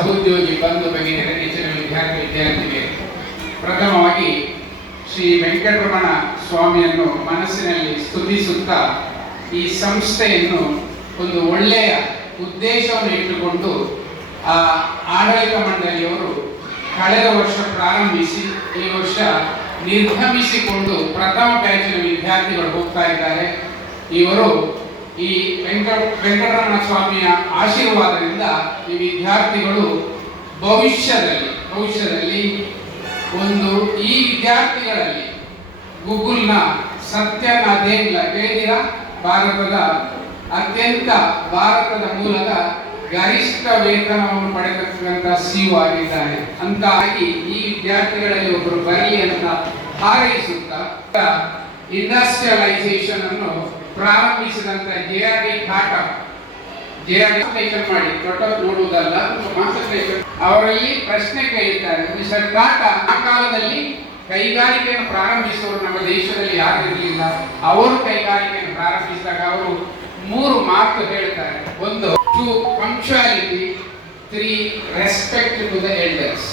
ಸಹೋದ್ಯೋಗಿ ಬಂಧು ಭಗಿನಿಯರೇ, ನೆಚ್ಚಿನ ವಿದ್ಯಾರ್ಥಿನಿಯರೇ, ಪ್ರಥಮವಾಗಿ ಶ್ರೀ ವೆಂಕಟರಮಣ ಸ್ವಾಮಿಯನ್ನು ಮನಸ್ಸಿನಲ್ಲಿ ಸ್ತುತಿಸುತ್ತಾ ಈ ಸಂಸ್ಥೆಯನ್ನು ಒಂದು ಒಳ್ಳೆಯ ಉದ್ದೇಶವನ್ನು ಇಟ್ಟುಕೊಂಡು ಆಡಳಿತ ಮಂಡಳಿಯವರು ಕಳೆದ ವರ್ಷ ಪ್ರಾರಂಭಿಸಿ ಈ ವರ್ಷ ನಿರ್ಗಮಿಸಿಕೊಂಡು ಪ್ರಥಮ ಬ್ಯಾಚಿನ ವಿದ್ಯಾರ್ಥಿಗಳು ಹೋಗ್ತಾ ಇದ್ದಾರೆ. ಇವರು ಈ ವೆಂಕಟರಮಣ ಸ್ವಾಮಿಯ ಆಶೀರ್ವಾದದಿಂದ ಈ ವಿದ್ಯಾರ್ಥಿಗಳು ಭವಿಷ್ಯದಲ್ಲಿ ಒಂದು ಈ ವಿದ್ಯಾರ್ಥಿಗಳಲ್ಲಿ ಗೂಗಲ್ನ ಸತ್ಯ ನಾದೇಂಗ್ಲ ಕೇಳಿದ ಭಾರತದ ಮೂಲದ ಗರಿಷ್ಠ ವೇತನವನ್ನು ಪಡೆದಕ್ಕಂತ ಸಿಇಒ ಆಗಿದ್ದಾನೆ ಅಂತ ಆಗಿ ಈ ವಿದ್ಯಾರ್ಥಿಗಳಲ್ಲಿ ಒಬ್ಬರು ಬರಲಿ ಅಂತ ಹಾರೈಸುತ್ತಾ ಇಂಡಸ್ಟ್ರಿಯಲೈಸೇಷನ್ ಅನ್ನು ಪ್ರಾರಂಭಿಸಿದಂತ JRD ಟಾಟಾ ಮಾಡಿ ದೊಡ್ಡ ನೋಡುವುದಲ್ಲ, ಕಾನ್ಸಂಟ್ರೇಷನ್ ಅವರಲ್ಲಿ ಪ್ರಶ್ನೆ ಕೇಳಿದ್ದಾರೆ. ಮಿಸ್ಟರ್ ಟಾಟಾ ಆ ಕಾಲದಲ್ಲಿ ಕೈಗಾರಿಕೆಯನ್ನು ಪ್ರಾರಂಭಿಸುವವರು ನಮ್ಮ ದೇಶದಲ್ಲಿ ಯಾರು ಇರಲಿಲ್ಲ. ಅವರು ಕೈಗಾರಿಕೆಯನ್ನು ಪ್ರಾರಂಭಿಸಿದಾಗ ಅವರು 3 ಮಾತು ಹೇಳ್ತಾರೆ. 1 to punctuality, 3 respect to the elders,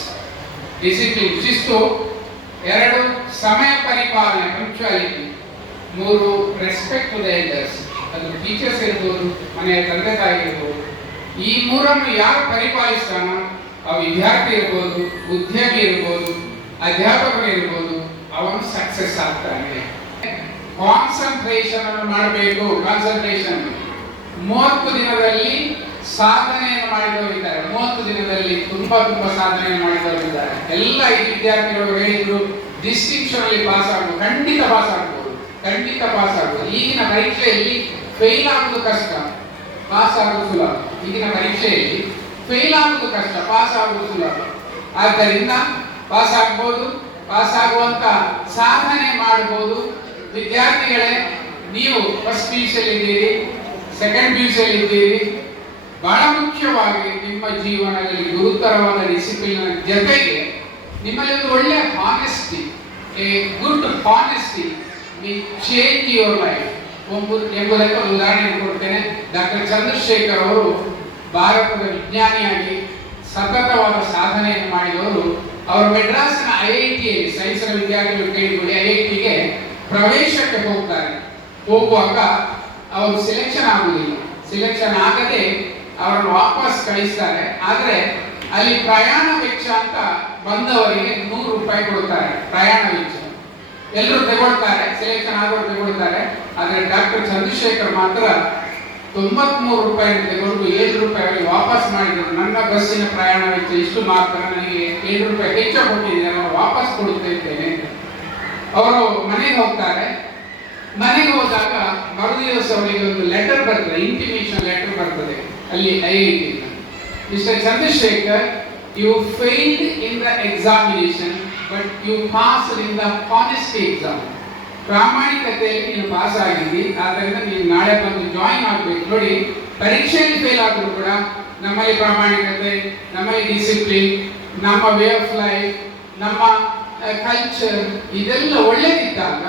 discipline ಶಿಸ್ತು, 2 ಸಮಯ ಪರಿಪಾಲನೆ punctuality, 3 respect to the elders. ಅದು ಟೀಚರ್ಸ್ ಇರ್ಬೋದು, ಮನೆಯ ತಂದೆ ತಾಯಿ ಇರ್ಬೋದು. ಈ 3 ಯಾರು ಪರಿಪಾಲಿಸ್ತಾನೋ ಆ ವಿದ್ಯಾರ್ಥಿ ಇರ್ಬೋದು, ಉದ್ಯೋಗಿ ಇರ್ಬೋದು, ಅಧ್ಯಾಪಕರು ಇರ್ಬೋದು, ಅವನು ಸಕ್ಸಸ್ ಆಗ್ತಾನೆ. ಕಾನ್ಸಂಟ್ರೇಷನ್ ಅನ್ನು ಮಾಡಬೇಕು. ಕಾನ್ಸಂಟ್ರೇಷನ್ 30 ದಿನದಲ್ಲಿ ಸಾಧನೆಯನ್ನು ಮಾಡಿದವರಿದ್ದಾರೆ. 30 ದಿನದಲ್ಲಿ ತುಂಬಾ ಸಾಧನೆಯನ್ನು ಮಾಡಿದವರಿದ್ದಾರೆ. ಎಲ್ಲ ಈ ವಿದ್ಯಾರ್ಥಿಗಳು ಹೇಳಿದ್ರು ಡಿಸ್ಟಿಂಕ್ಷನ್ ಅಲ್ಲಿ ಪಾಸ್ ಆಗ್ಬೋದು, ಖಂಡಿತ ಪಾಸ್ ಆಗ್ಬೋದು. ಈಗಿನ ಪರೀಕ್ಷೆಯಲ್ಲಿ ಫೇಲ್ ಆಗುವುದು ಕಷ್ಟ, ಪಾಸ್ ಆಗುವುದು ಸುಲಭ. ಈಗಿನ ಪರೀಕ್ಷೆಯಲ್ಲಿ ಫೇಲ್ ಆಗುವುದು ಕಷ್ಟ, ಪಾಸ್ ಆಗುವುದು ಸುಲಭ. ಆದ್ದರಿಂದ ಪಾಸ್ ಆಗ್ಬೋದು, ಪಾಸ್ ಆಗುವಂತ ಸಾಧನೆ ಮಾಡಬಹುದು. ವಿದ್ಯಾರ್ಥಿಗಳೇ, ನೀವು ಫಸ್ಟ್ PUC ಇದ್ದೀರಿ, ಸೆಕೆಂಡ್ PUC ಇದ್ದೀರಿ. ಬಹಳ ಮುಖ್ಯವಾಗಿ ನಿಮ್ಮ ಜೀವನದಲ್ಲಿ ಗುರುತರವಾದ ಡಿಸಿಪ್ಲಿನ್ ಜೊತೆಗೆ ನಿಮ್ಮಲ್ಲಿ ಒಂದು ಒಳ್ಳೆಯ honesty, A good honesty will change your life ಎಂಬುದಕ್ಕೆ ಒಂದು ಉದಾಹರಣೆ ಕೊಡ್ತೇನೆ. ಡಾಕ್ಟರ್ ಚಂದ್ರಶೇಖರ್ ಅವರು ಭಾರತದ ವಿಜ್ಞಾನಿಯಾಗಿ ಸತತವಾದ ಸಾಧನೆಯನ್ನು ಮಾಡಿದವರು. ಅವರು ಮೆಡ್ರಾಸ್ನ IITಯಲ್ಲಿ ಸೈನ್ಸ್ನ ವಿದ್ಯಾರ್ಥಿಗಳು ಕೇಳಿಕೊಳ್ಳಿ, IITಗೆ ಪ್ರವೇಶಕ್ಕೆ ಹೋಗುವಾಗ ಅವರು ಸೆಲೆಕ್ಷನ್ ಆಗುವುದಿಲ್ಲ. ಸೆಲೆಕ್ಷನ್ ಆಗದೆ ಅವರನ್ನು ವಾಪಸ್ ಕಳಿಸ್ತಾರೆ. ಆದರೆ ಅಲ್ಲಿ ಪ್ರಯಾಣ ವೆಚ್ಚ ಅಂತ ಬಂದವರಿಗೆ ₹100 ಕೊಡ್ತಾರೆ. ಪ್ರಯಾಣ ವೆಚ್ಚ ಎಲ್ಲರೂ ತಗೊಳ್ತಾರೆ, ಸೆಲೆಕ್ಷನ್ ಆಗೋರು ತಗೊಳ್ತಾರೆ. ಆದರೆ ಡಾಕ್ಟರ್ ಚಂದ್ರಶೇಖರ್ ಮಾತ್ರ ₹93 ತಗೊಂಡು ₹7 ವಾಪಸ್ ಮಾಡಿದರು. ನನ್ನ ಬಸ್ಸಿನ ಪ್ರಯಾಣ ವೆಚ್ಚ ಇಷ್ಟು ಮಾತ್ರ, ನನಗೆ ₹7 ಹೆಚ್ಚು ಕೊಟ್ಟಿದ್ದೀನಿ, ನಾನು ವಾಪಸ್ ಕೊಡುತ್ತಾ ಇದ್ದೇನೆ. ಅವರು ಮನೆಗೆ ಹೋಗ್ತಾರೆ. ಮನೆಗೆ ಹೋದಾಗ ಮರುದಿವಸ ಅವರಿಗೆ ಒಂದು ಲೆಟರ್ ಬರ್ತದೆ, ಇಂಟಿಮೇಷನ್ ಲೆಟರ್ ಬರ್ತದೆ ಅಲ್ಲಿ IIT. Mister Chandrashekhar, you failed in the examination but you passed in the honesty exam. ಪ್ರಾಮಾಣಿಕತೆಯಲ್ಲಿ ನೀನು ಪಾಸ್ ಆಗಿದ್ದಿ, ಆದ್ದರಿಂದ ನೀನು ನಾಳೆ ಬಂದು ಜಾಯಿನ್ ಆಗಬೇಕು. ನೋಡಿ, ಪರೀಕ್ಷೆಯಲ್ಲಿ ಫೇಲ್ ಆದರೂ ಕೂಡ ನಮ್ಮಲ್ಲಿ ಪ್ರಾಮಾಣಿಕತೆ, ನಮ್ಮಲ್ಲಿ ಡಿಸಿಪ್ಲಿನ್, ನಮ್ಮ ವೇ ಆಫ್ ಲೈಫ್, ನಮ್ಮ ಕಲ್ಚರ್ ಇದೆಲ್ಲ ಒಳ್ಳೆದಿದ್ದಾಗ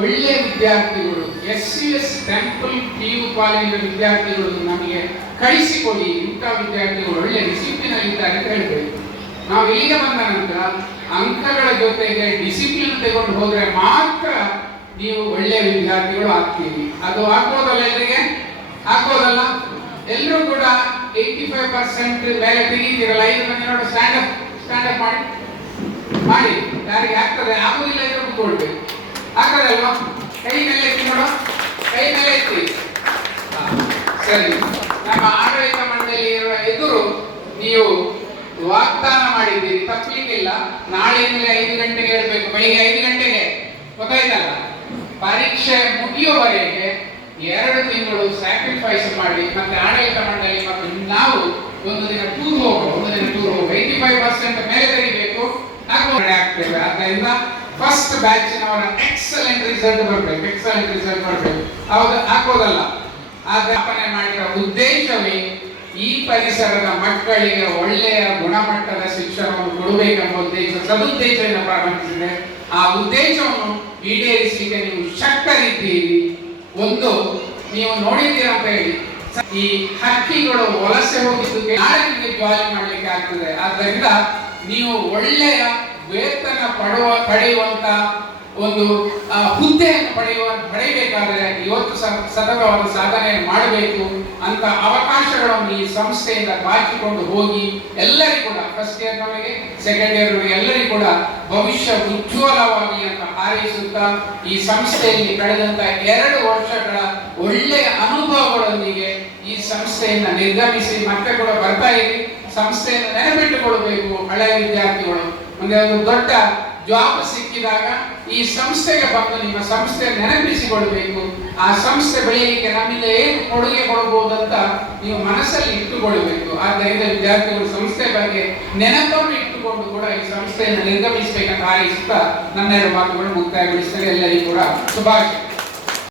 ಒಳ್ಳೆ ವಿದ್ಯಾರ್ಥಿಗಳು SUS ಟೆಂಪಲ್ PU ಕಾಲೇಜಿನ ವಿದ್ಯಾರ್ಥಿಗಳು ನಮಗೆ ಕಳಿಸಿಕೊಡಿ, ಇಂಥ ವಿದ್ಯಾರ್ಥಿಗಳು ಒಳ್ಳೆ ಡಿಸಿಪ್ಲಿನ್ ಆಗಿದ್ದಾರೆ ಅಂತ ಹೇಳ್ಬೇಕು. ನಾವು ಇಲ್ಲಿಗೆ ಬಂದ ನಂತರ ಅಂಕಗಳ ಜೊತೆಗೆ ಡಿಸಿಪ್ಲಿನ್ ತಗೊಂಡು ಹೋದ್ರೆ ಮಾತ್ರ ನೀವು ಒಳ್ಳೆಯ ವಿದ್ಯಾರ್ಥಿಗಳು ಆಗ್ತೀವಿ. ಅದು ಆಗ್ಬೋದಲ್ಲ? ಎಲ್ಲರಿಗೆ ಆಗ್ಬೋದಲ್ಲ? ಎಲ್ಲರೂ ಕೂಡ 85% ಮೇಲೆ ತೆಗಿತೀರಲ್ಲ. 5 ಮಂದಿ ನೋಡು, ಸ್ಟ್ಯಾಂಡ್ ಅಪ್ ಮಾಡಿ. ಯಾರಿಗೆ ಆಗ್ತದೆ? ಆಗುದಿಲ್ಲ ಇದ್ರೆ ಕೂತ್ಕೊಳ್ಬೇಕು. ಆಗ್ತದಲ್ವಾ? ಕೈ ಮೇಲೆ ಎತ್ತಿ ನೋಡು, ಕೈ ಮೇಲೆ ಎತ್ತಿ. ಸರಿ, ನಮ್ಮ ಆಡಳಿತ ಮಂಡಳಿಯ ಎದುರು ನೀವು ವಾಗ್ದಾನ ಮಾಡಿದ್ದೀರಿ, ತಪ್ಪಲಿಕ್ಕಿಲ್ಲ. ನಾಳೆಯಿಂದಲೇ 5 ಗಂಟೆಗೆ ಹೇಳ್ಬೇಕು, ಬೆಳಿಗ್ಗೆ 5 ಗಂಟೆಗೆ. ಗೊತ್ತಾಯ್ತಲ್ಲ? ಪರೀಕ್ಷೆ ಮುಗಿಯುವವರೆಗೆ 2 ತಿಂಗಳು ಸ್ಯಾಕ್ರಿಫೈಸ್ ಮಾಡಿ ಮತ್ತೆ ಆಡಳಿತ ಮಂಡಳಿ ಮತ್ತು ನಾವು ಒಂದು ದಿನ ಟೂರ್ ಹೋಗೋ 85% ಮೇಲೆ ತೆಗಿಬೇಕು, ಆಗ್ತೇವೆ. ಆದ್ದರಿಂದ ಫಸ್ಟ್ ಬ್ಯಾಚಿನವರ ಎಕ್ಸಲೆಂಟ್ ರಿಸಲ್ಟ್ ಬರಬೇಕು. ಹೌದು, ಹಾಕೋದಲ್ಲ. ಸ್ಥಾಪನೆ ಮಾಡಿರೋ ಉದ್ದೇಶವೇ ಈ ಪರಿಸರದ ಮಕ್ಕಳಿಗೆ ಒಳ್ಳೆಯ ಗುಣಮಟ್ಟದ ಶಿಕ್ಷಣವನ್ನು ಕೊಡಬೇಕೆಂಬ ಉದ್ದೇಶ, ಸದುದ್ದೇಶದಿಂದ ಪ್ರಾರಂಭಿಸಿದೆ. ಆ ಉದ್ದೇಶವನ್ನು ಈಡೇರಿಸಲಿಕ್ಕೆ ನೀವು ಶಕ್ತರಿದ್ದೀರಿ. ಒಂದು ನೀವು ನೋಡಿದ್ದೀರ ಅಂತ ಹೇಳಿ ಈ ಹಕ್ಕಿಗಳು ವಲಸೆ ಹೋಗಿದ್ದಕ್ಕೆ ನಾಳೆ ನಿಮಗೆ ಜಾಯಿನ್ ಮಾಡ್ಲಿಕ್ಕೆ ಆಗ್ತದೆ. ಆದ್ದರಿಂದ ನೀವು ಒಳ್ಳೆಯ ವೇತನ ಪಡೆಯುವಂತ ಒಂದು ಹುದ್ದೆಯನ್ನು ಪಡೆಯಬೇಕಾದ್ರೆ ಇವತ್ತು ಸತತವಾದ ಸಾಧನೆ ಮಾಡಬೇಕು ಅಂತ ಅವಕಾಶಗಳನ್ನು ಈ ಸಂಸ್ಥೆಯಿಂದ ಬಾಚಿಕೊಂಡು ಹೋಗಿ ಎಲ್ಲರಿಗೂ ಕೂಡ ಫಸ್ಟ್ ಇಯರ್ ನಮಗೆ ಸೆಕೆಂಡ್ ಇಯರ್ ಎಲ್ಲರಿಗೂ ಕೂಡ ಭವಿಷ್ಯ ಉಜ್ವಲವಾಗಿ ಅಂತ ಹಾರೈಸುತ್ತಾ ಈ ಸಂಸ್ಥೆಯಲ್ಲಿ ಕಳೆದಂತ 2 ವರ್ಷಗಳ ಒಳ್ಳೆಯ ಅನುಭವಗಳೊಂದಿಗೆ ಈ ಸಂಸ್ಥೆಯಿಂದ ನಿರ್ಗಮಿಸಿ ಮತ್ತೆ ಕೂಡ ಬರ್ತಾ ಇರಿ. ಸಂಸ್ಥೆಯನ್ನು ನೆನಪಿಟ್ಟುಕೊಳ್ಬೇಕು. ಹಳೆಯ ವಿದ್ಯಾರ್ಥಿಗಳು ಮುಂದೆ ಒಂದು ದೊಡ್ಡ ಜಾಬ್ ಸಿಕ್ಕಿದಾಗ ಈ ಸಂಸ್ಥೆಗೆ ಬಂದು ನಿಮ್ಮ ಸಂಸ್ಥೆ ನೆನಪಿಸಿಕೊಳ್ಬೇಕು. ಆ ಸಂಸ್ಥೆ ಬೆಳೆಯಲಿಕ್ಕೆ ನಮ್ಮಿಂದ ಏನು ಕೊಡುಗೆ ಕೊಡಬಹುದಂತ ನೀವು ಮನಸ್ಸಲ್ಲಿ ಇಟ್ಟುಕೊಳ್ಬೇಕು. ಆದ್ದರಿಂದ ವಿದ್ಯಾರ್ಥಿಗಳು ಸಂಸ್ಥೆ ಬಗ್ಗೆ ನೆನಪನ್ನು ಇಟ್ಟುಕೊಂಡು ಕೂಡ ಈ ಸಂಸ್ಥೆಯನ್ನು ನಿರ್ಗಮಿಸಬೇಕಂತ ಹಾರೈಸುತ್ತಾ ನನ್ನ 2 ಮಾತುಗಳನ್ನು ಮುಕ್ತಾಯಗೊಳಿಸ್ತೇನೆ. ಎಲ್ಲರಿಗೂ ಕೂಡ ಶುಭಾಶಯ.